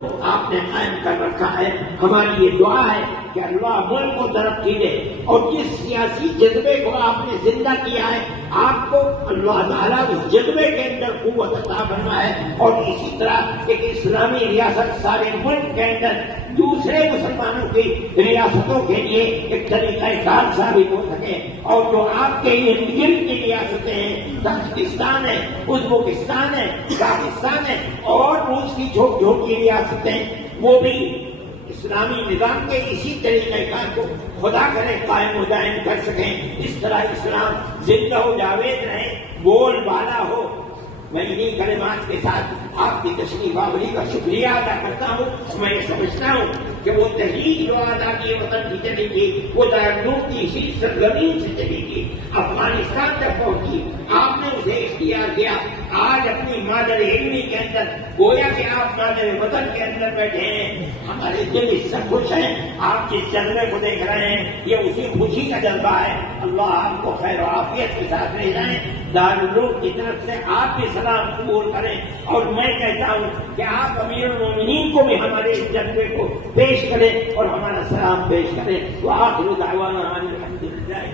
آپ نے قائم کر رکھا ہے. ہماری یہ دعا ہے کہ اللہ ملک کو ترقی دے، اور جس سیاسی جذبے کو آپ نے زندہ کیا ہے آپ کو اللہ تعالیٰ اس جذبے کے اندر قوت عطا کرنا ہے، اور اسی طرح ایک اسلامی ریاست سارے ملک کے اندر دوسرے مسلمانوں کی ریاستوں کے لیے ایک طریقہ کار ثابت ہو سکے. اور جو آپ کے ارد گرد کی ریاستیں ہیں، تاجکستان ہے، ازبکستان ہے، پاکستان ہے، اور روس کی چھوٹی چھوٹی ریاستیں، وہ بھی اسلامی نظام کے اسی طریقہ کار کو خدا کرے قائم و دائم کر سکیں. اس طرح اسلام زندہ و جاوید رہے، بول بالا ہو. میں انہیں کلمات کے ساتھ آپ کی تشریف آوری کا شکریہ ادا کرتا ہوں. میں یہ سمجھتا ہوں کہ وہ تحریک جو آزادی وطن کی چلی گئی وہ دارالعلوم کی اسی سرزمین سے چلی گئی، افغانستان تک پہنچی، آپ نے اسے اختیار کیا. آج اپنی مادر علمی کے اندر گویا کہ آپ مادر وطن کے اندر بیٹھے ہیں. ہمارے دل اس سے خوش ہیں. آپ جس جذبے کو دیکھ رہے ہیں یہ اسی خوشی کا جذبہ ہے. اللہ آپ کو خیر و عافیت کے ساتھ لے جائیں. دارالعلوم کی طرف سے آپ بھی سلام قبول کریں، اور میں کہتا ہوں کہ آپ امیر المومنین کو بھی ہمارے اس جذبے کو پیش کریں اور ہمارا سلام پیش کریں. وآخر دعوانا الحمدللہ.